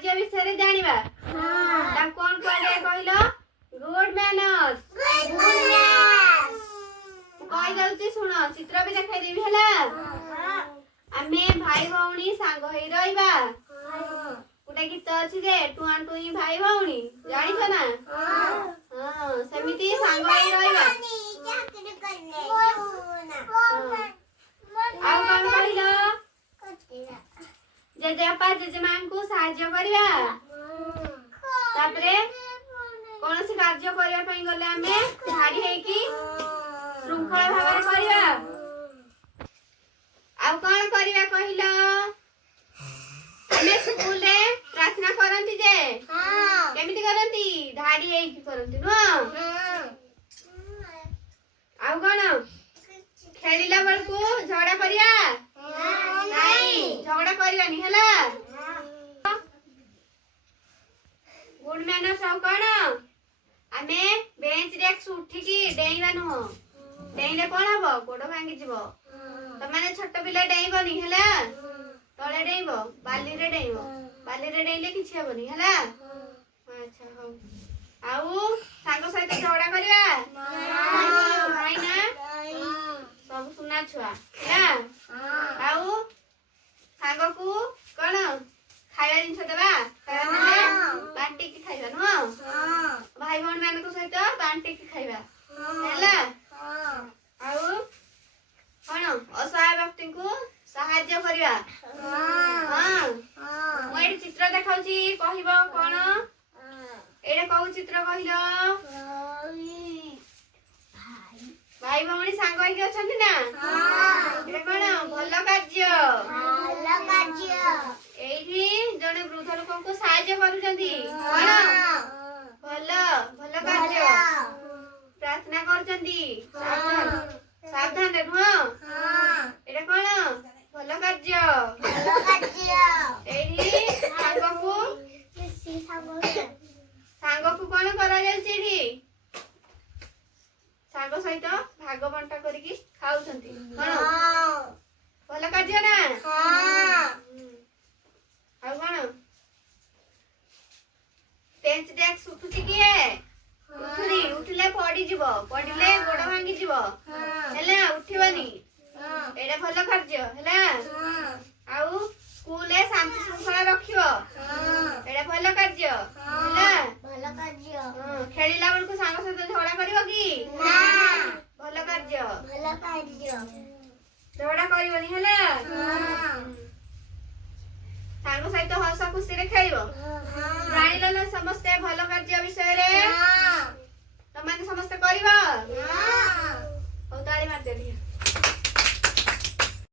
କାର୍ଯ୍ୟ ବିଷୟରେ ଜାଣିବା। ତାକୁ କଣ କୁହାଯାଏ କହିଲ? Good manners. କହି ଦଉଛି ଶୁଣ, ଚିତ୍ର ବି ଦେଖାଇଦେବି ହେଲା। ଆମେ ଭାଇ ଭଉଣୀ ସାଙ୍ଗ ହେଇ ରହିବା। ଗୋଟେ ଗୀତ ଅଛି ଯେ ଟୁଆଁ ଟୁଇଁ ଭାଇ ଭଉଣୀ, ଜାଣିଛ ନା? ହଁ, ସେମିତି ସାଙ୍ଗ ହେଇ ରହିବା। ଆଉ କଣ କହିଲ? ଜେଜେବାପା ଜେଜେମାଙ୍କୁ ସାହାଯ୍ୟ କରିବା। ତାପରେ କୌଣସି କାର୍ଯ୍ୟ କରିବା ପାଇଁ ଗଲେ ଆମେ ଧାଡି ହେଇକି ଶୃଙ୍ଖଳ ଭାବରେ କରିବା। ଆଉ କଣ କରିବା କହିଲ? ଆମେ ସ୍କୁଲରେ ପ୍ରାର୍ଥନା କରନ୍ତି ଯେ କେମିତି କରନ୍ତି? ଧାଡି ହେଇକି କରନ୍ତି ନୁହଁ? ଆଉ କଣ? ଖେଳିଲା ବେଳକୁ ଝଗଡା କରିବା ନାଇଁ, ଝଗଡା କରିବାନି ହେଲା। ଗୁଡ୍ ମ୍ୟାନର୍ସ ଆଉ କଣ? ଆମେ ବେଞ୍ଚ ଡେସ୍କ ଉଠିକି ଡେଇଁବା ନୁହଁ। ଡେଇଁଲେ କଣ ହବ? ଗୋଡ ଭାଙ୍ଗିଯିବ। ତମାନେ ଛୋଟ ପିଲା ଡେଇଁବନି ହେଲା। ତଳେ ଡେଇଁବ, ବାଲିରେ ଡେଇଁବ। ବାଲିରେ ଡେଇଁଲେ କିଛି ହବନି ହେଲା। ଆଚ୍ଛା ହଉ। ଆଉ ସାଙ୍ଗ ସହିତ ଝଗଡା କରିବା ନାଇଁ ନା? ସବୁ ସୁନା ଛୁଆ ହେଲା। ଆଉ ସାଙ୍ଗକୁ କଣ ଖାଇବା ଜିନିଷ ଦେବା। ଖାଇବା ଦେଲେ ବାଣ୍ଟିକି ଖାଇବା ନୁହଁ? ଭାଇ ଭଉଣୀ ମାନଙ୍କ ସହିତ ବାଣ୍ଟିକି ଖାଇବା ହେଲା। ଆଉ କଣ? ଅସହାୟ ବ୍ୟକ୍ତିଙ୍କୁ ସାହାଯ୍ୟ କରିବା। ମୁଁ ଏଠି ଚିତ୍ର ଦେଖାଉଛି, କହିବ କଣ? ଏଇଟା କୋଉ ଚିତ୍ର କହିଲ? ଭାଇ ଭଉଣୀ ସାଙ୍ଗ ହେଇକି ଅଛନ୍ତି ନା? ଏଇଟା କଣ? ଭଲ କାର୍ଯ୍ୟ। ଏଇଠି ଜଣେ ବୃଦ୍ଧ ଲୋକଙ୍କୁ ସାହାଯ୍ୟ କରୁଛନ୍ତି। କଣ? ଭଲ ଭଲ କାର୍ଯ୍ୟ। ପ୍ରାର୍ଥନା କରୁଛନ୍ତି ସାବଧାନରେ ନୁହଁ? ଏଇଟା କଣ? ଭଲ କାର୍ଯ୍ୟ। ଏଇଠି ସାଙ୍ଗକୁ କଣ କରାଯାଉଛି? ଏଠି ସାଙ୍ଗ ସହିତ ଭାଗ ବଣ୍ଟା କରିକି ଖାଉଛନ୍ତି। କଣ? ଭଲ କାର୍ଯ୍ୟ ନା? ଆଉ କଣ? ବେଞ୍ଚ ଡେସ୍କ ଉଠୁଛି କିଏ? ଉଠୁନି। ଉଠିଲେ ପଡିଯିବ, ପଡିଲେ ଗୋଡ ଭାଙ୍ଗିଯିବ ହେଲା। ଉଠିବନି। ଏଇଟା ଭଲ କାର୍ଯ୍ୟ ହେଲା। ଆଉ ସ୍କୁଲରେ ଶାନ୍ତି ଶୃଙ୍ଖଳା ରଖିବ। ଏଇଟା ଭଲ କାର୍ଯ୍ୟ ହେଲା। ଖେଳିଲା ବେଳକୁ ସାଙ୍ଗ ସହିତ ଝଗଡା କରିବ କି? ଭଲ କାର୍ଯ୍ୟ। ଝଗଡା କରିବନି ହେଲା। ସାଙ୍ଗ ସହିତ ହସ ଖୁସିରେ ଖେଳିବ। ଜାଣିଲ ନା ସମସ୍ତେ ଭଲ କାର୍ଯ୍ୟ ବିଷୟରେ?